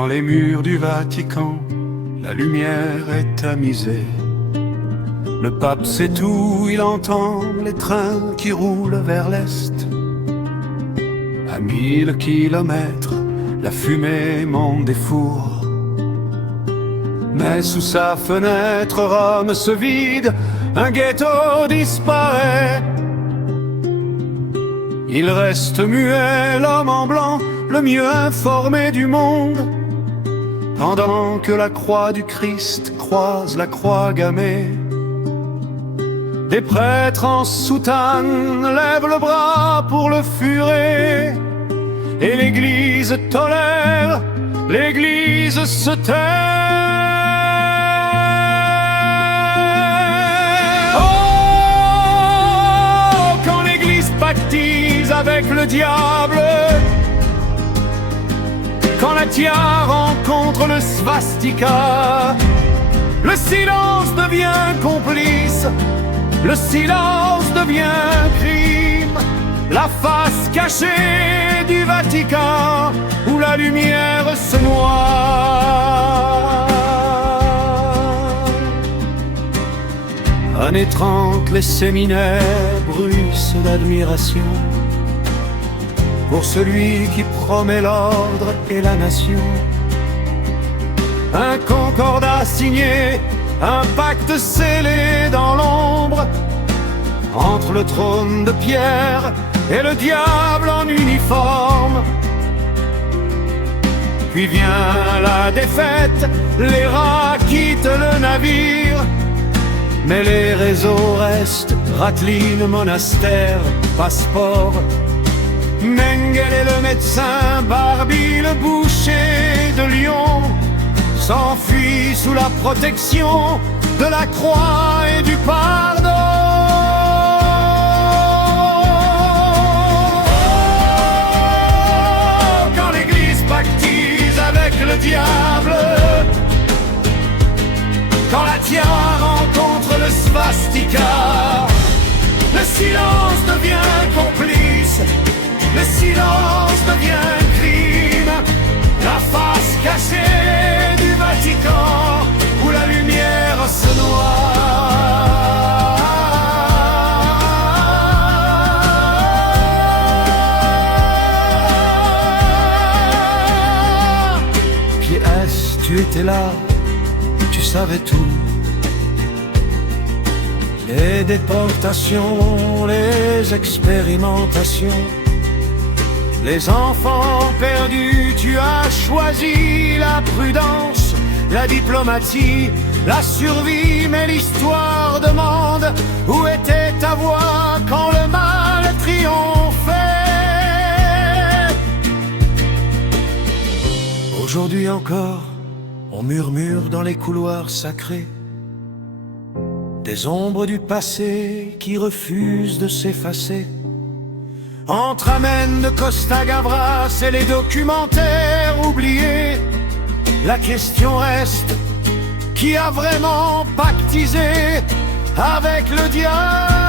Dans les murs du Vatican, la lumière est tamisée. Le pape sait tout, il entend les trains qui roulent vers l'est. À 1000 kilomètres, la fumée monte des fours. Mais sous sa fenêtre, Rome se vide, un ghetto disparaît. Il reste muet, l'homme en blanc, le mieux informé du monde, pendant que la croix du Christ croise la croix gammée. Des prêtres en soutane lèvent le bras pour le furet, et l'église tolère, l'église se tait. Oh, quand l'église pactise avec le diable, quand la tiare rencontre le svastika, le silence devient complice, le silence devient crime. La face cachée du Vatican où la lumière se noie. Années 30, les séminaires bruissent d'admiration pour celui qui promet l'ordre et la nation. Un concordat signé, un pacte scellé dans l'ombre, entre le trône de pierre et le diable en uniforme. Puis vient la défaite, les rats quittent le navire, mais les réseaux restent, Rateline, monastère, passeport. Mengele le médecin, Barbie le boucher de Lyon s'enfuit sous la protection de la croix et du pardon. Quand l'église pactise avec le diable, quand la tiare rencontre le svastika, le silence devient complice, le silence devient crime. La face cachée du Vatican où la lumière se noie. Pièce, tu étais là, tu savais tout. Les déportations, les expérimentations, les enfants perdus, tu as choisi la prudence, la diplomatie, la survie, mais l'histoire demande où était ta voix quand le mal triomphait. Aujourd'hui encore, on murmure dans les couloirs sacrés des ombres du passé qui refusent de s'effacer. Entre Amen de Costa Gavras et les documentaires oubliés, la question reste, qui a vraiment pactisé avec le diable?